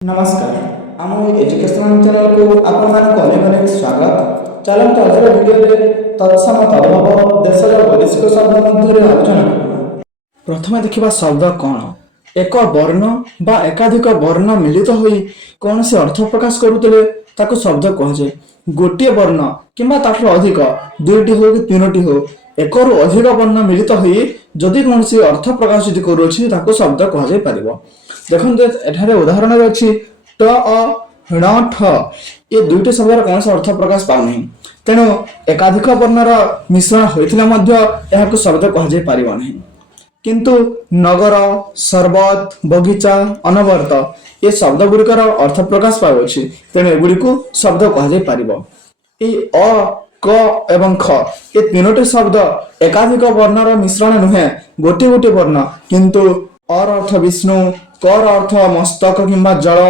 नमस्कार आम educational channel को अनेक स्वागत। चलते आज भिडियो तत्सम ततभव देशर वैदेशिक शब्द मध्य आलोचना। प्रथम देखा शब्द कौन एक वर्ण बा एकाधिक वर्ण मिलित होई कौन से अर्थ प्रकाश करुले ताको शब्द कहुए। गोटे वर्ण किंबा ताठू अधिक दुईटी हो कि तीनोटी हो एक अधिक वर्ण मिलित होई जदि कौन से अर्थ प्रकाश करुच्छी ताको शब्द कहुए पारिबो। देखते एठारे उदाहरण अच्छी ट अ ण ठ ये दुईटी शब्द कौन सा अर्थ प्रकाश पाऊनी तेणु एकाधिक वर्णर मिश्रण होता शब्द कहुए पार नहीं। किंतु नगर सरबत बगीचा अनवर्त ये शब्द गुड़िकर अर्थ प्रकाश पाऊँगी तेणु एगुड़ी शब्द कहुए पार। अ क एवं ख ये तीनोटी शब्द एकाधिक वर्णर मिश्रण नुहे गोटे गोटे वर्ण किंतु अर अर्थ विष्णु कर अर्थ मस्तक किंबा जल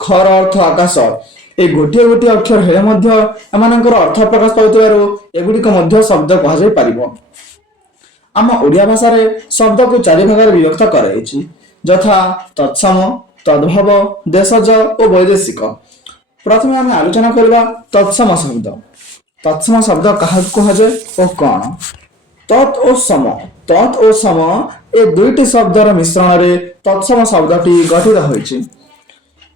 खर अर्थ आकाश ए गोटे गोटे अक्षर हेले एमानकर अर्थ प्रकाश पाउतिबारु एगुड़िक मध्य शब्द कहुए पार। आम ओडिया भाषा रे शब्द को चारि भाग विभक्त कराइछि यथा तत्सम तद्भव देशज और वैदेशिक। प्रथम आम आलोचना करबा तत्सम शब्द। तत्सम शब्द कहा कहुए और कौन तत् और सम। तत् और सम ए दुईटी शब्दर मिश्रण रे तत्सम शब्दटी गठित होइछि।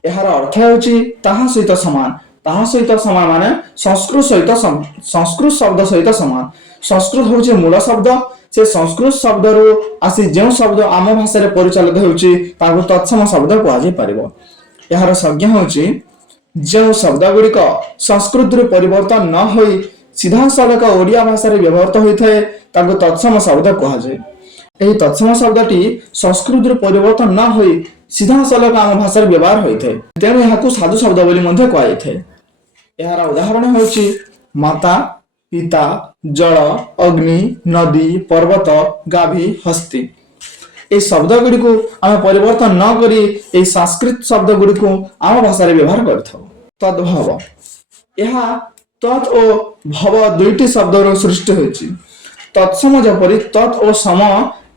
एहार अर्थ होछि ताहा सहित समान। ताहा सहित समान माने संस्कृत शब्द सहित समान। संस्कृत होछि मूल शब्द से संस्कृत शब्द रु आसी जो शब्द आम भाषा रे परिचालित होछि ताको तत्सम शब्द कहुए पारिबो। एहार संज्ञा होछि जो शब्द गुड़िक संस्कृत रु परिवर्तन न होई सीधा सलख ओडिया भाषा रे व्यवहृत होइथाय ताको तत्सम शब्द कहुए। एही तत्सम शब्दटी संस्कृत रु परिवर्तन न होई सीधा सलख आम भाषा रे व्यवहार होइथाय तेणु एहाकु साधु शब्द बोली मध्य कहाइथाय। एहार उदाहरण होछि माता पिता जल अग्नि नदी पर्वत गाभी हस्ती। ए शब्द गुड़ी को आम परिवर्तन न करी ए संस्कृत शब्द गुड़ी को आम भाषा रे व्यवहार करथाउ। तद्भव एहा तत् और भव दुईटी शब्द रो सृष्टि होइछि। तत्सम जपरि तत् और सम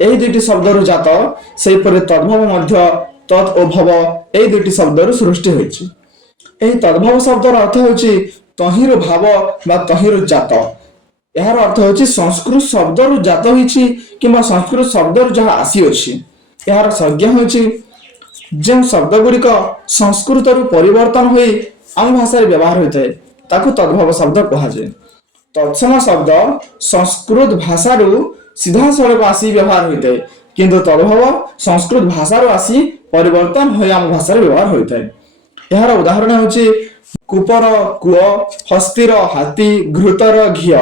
एही दुईटी शब्द रो जात सेपरि तद्भव मध्य तत् और भव एही दुईटी शब्द रो सृष्टि होइछि। एही तद्भव शब्दर अर्थ होछि तहिर भाव बा तहिर जात। यार अर्थ होछि संस्कृत शब्द रु जात होइछि किंबा संस्कृत शब्द रु जहा आसी अछि। यार संज्ञा होछि जे शब्द गुड़िक संस्कृत रु परिवर्तन होई आम भाषा रे व्यवहार होइथाय ताकू तद्भव शब्द कहाजे। तत्सम शब्द संस्कृत भाषा रु सीधा सड़क आसी व्यवहार होइथाय किंतु तद्भव संस्कृत भाषा रु आसी परिवर्तन होई आम भाषा रे व्यवहार होइथाय। यार उदाहरण होछि कूपर कुओ हस्तीर हाथी घृतर घिया।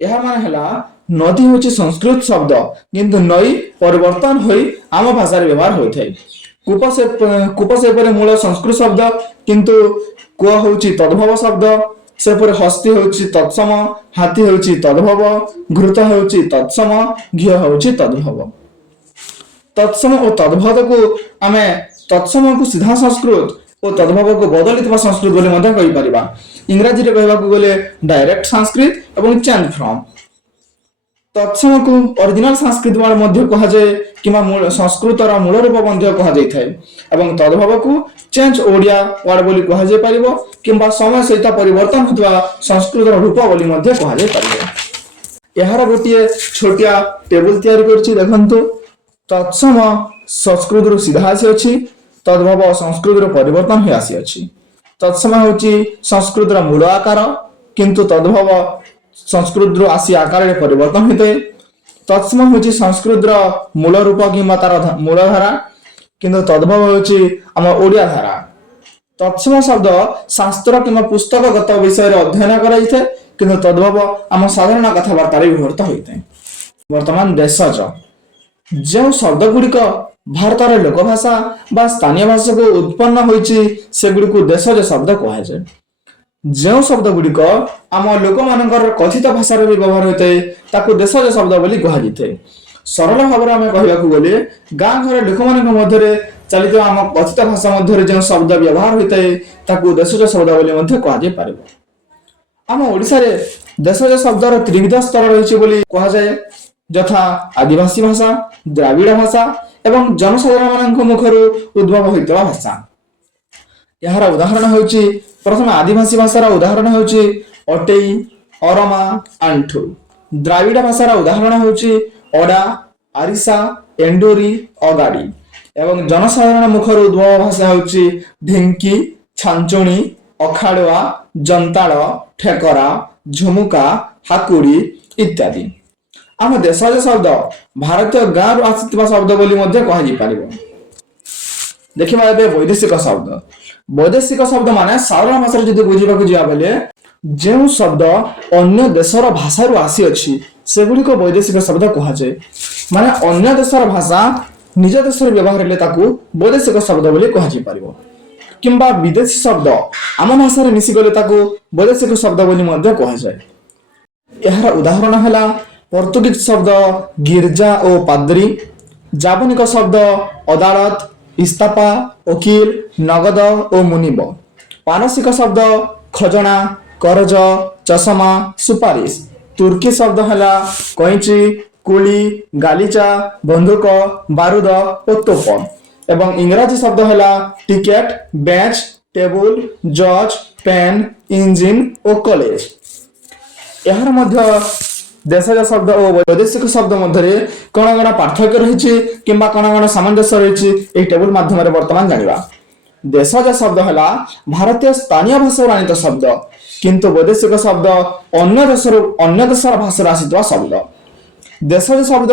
यह मान हैला नदी होछि संस्कृत शब्द किंतु नई परिवर्तन होई आम भाषा रे व्यवहार होइथाय। कूप से परे मूल संस्कृत शब्द किंतु कुओ होछि तद्भव शब्द से परे हस्ती होछि तत्सम हाथी होछि तद्भव घृत होछि तत्सम घिया होछि तद्भव। तत्सम और तद्भव को आमे तत्सम को सीधा संस्कृत और तद्भव को बदलित संस्कृत बोली मध्य कहि परिबा। इंग्रजी रे कहबा को गले डायरेक्ट संस्कृत एवं चेंज फ्रॉम। तत्सम को ओरिजिनल संस्कृत वर्ड मध्य कहा जाय किमा मूल संस्कृत रा मूल रूप मध्य कहा जाय थाय एवं तद्भव को चेंज ओडिया वर्ड बोली कहा जाय परिबो किंबा समय सहित परिवर्तन होतबा संस्कृत रा रूप बोली मध्य कहा जाय परिबो। एहार गोटिए छोटिया टेबल तयार करछि देखंतु। तत्सम संस्कृत रु सीधा आसी अछि तद्भव संस्कृत रो परिवर्तन हो आसी अछि। तत्सम होछि संस्कृत रो मूल आकार किंतु तद्भव संस्कृत रो आसी आकार रे परिवर्तन होते। तत्सम होछि संस्कृत रो मूल रूप किंबा तार मूल धारा किंतु तद्भव होछि हम ओडिया धारा। तत्सम शब्द शास्त्र किंबा पुस्तकगत विषय रे अध्ययन कराइथे किंतु तद्भव हम साधारण कथावार्ता रे व्यवहृत होइते। वर्तमान देशज जो शब्द गुड़िक भारतर लोकभाषा बा स्थानीय भाषा को उत्पन्न होइछि सेगुड़ी को देशज शब्द कहा जाय। जो शब्द गुड़िक आम लोक मानकर कथित भाषा रे व्यवहार होइते ताको देशज शब्द बोली कहा जाय। सरल भाव आम कहबाकू गले गाँ घर लोक मानक मध्य रे चलित आम कथित भाषा मध्य रे जो शब्द व्यवहार होइते ताको देशज शब्द बोली मध्य कहा जाय पारिबो। आम ओडिसा रे देशज शब्दर त्रिविध स्तर रहिछि बोली कहा जाय यथा आदिवासी भाषा द्राविड़ भाषा एवं जनसाधारण मुखर उद्भव होता भाषा। यार उदाहरण होची प्रथम आदिवासी भाषार उदाहरण होची अटेई अरमा आंठु। द्राविड़ भाषार उदाहरण होची ओडा आरिसा एंडोरी अगाड़ी। एवं जनसाधारण मुखर उद्भव भाषा होची ढिंकी छांचुणी अखाड़ुआ जंताड़ ठेकरा झुमुका हाकुड़ी इत्यादि। आम देशज शब्द भारतीय गाँव आसुवा शब्द बोली कह। देखा ए वैदेशिक शब्द। वैदेशिक शब्द माने साधारण भाषा जो बुझा जा बेले जो शब्द अन्य देशर भाषा आसी अच्छी से गुड़िक वैदेशिक शब्द कहुए। माने अन्य देशर भाषा निज देश व्यवहार हेले वैदेशिक शब्द बोली कह। किंबा विदेशी शब्द आम भाषा मिसिगले वैदेशिक शब्द बोली कहुए। यार उदाहरण है पोर्तुगीज शब्द गिरजा और पाद्री। जापानिक शब्द अदालत इस्तापा वकील नगद और मुनिब। पारसिक शब्द खजना करज चषमा सुपारिश। तुर्की शब्द है कैंची कुली गालीचा बंदूक बारूद और तोप। एवं इंग्राजी शब्द है टिकेट बेंच टेबुल जज पेन इंजिन और कॉलेज। यार मध्य देशज शब्द और वैदेशिक शब्द मध्य कौन कौन पार्थक्य रही कि कौन कौन सामंजस्य रही टेबुल माध्यम बर्तमान जाना। देशज शब्द है भारतीय स्थानीय भाषा आनीत शब्द किंतु वैदेशिक शब्द अन्य देशर भाषा आसीता शब्द। देशज शब्द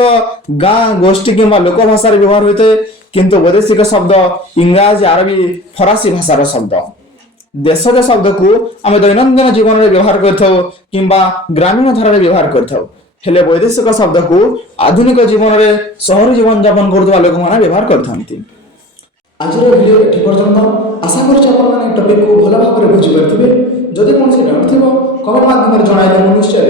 गाँ गोष्ठी किंवा लोक भाषा व्यवहार होते हैं किंतु वैदेशिक शब्द इंग्राजी अरबी फरासी भाषार शब्द। देशज शब्द को आम दैनंदिन जीवन में व्यवहार करवा ग्रामीण धारा व्यवहार कर वैदेशिक शब्द को आधुनिक जीवन में शहरी जीवन यापन कर लोक मैंने व्यवहार करते। आज भिडियो ये पर्यटन आशा कर टॉपिक को भल भाव में बुझीपारे। जदि कौन डाउट थी कमेंट माध्यम जन निश्चय।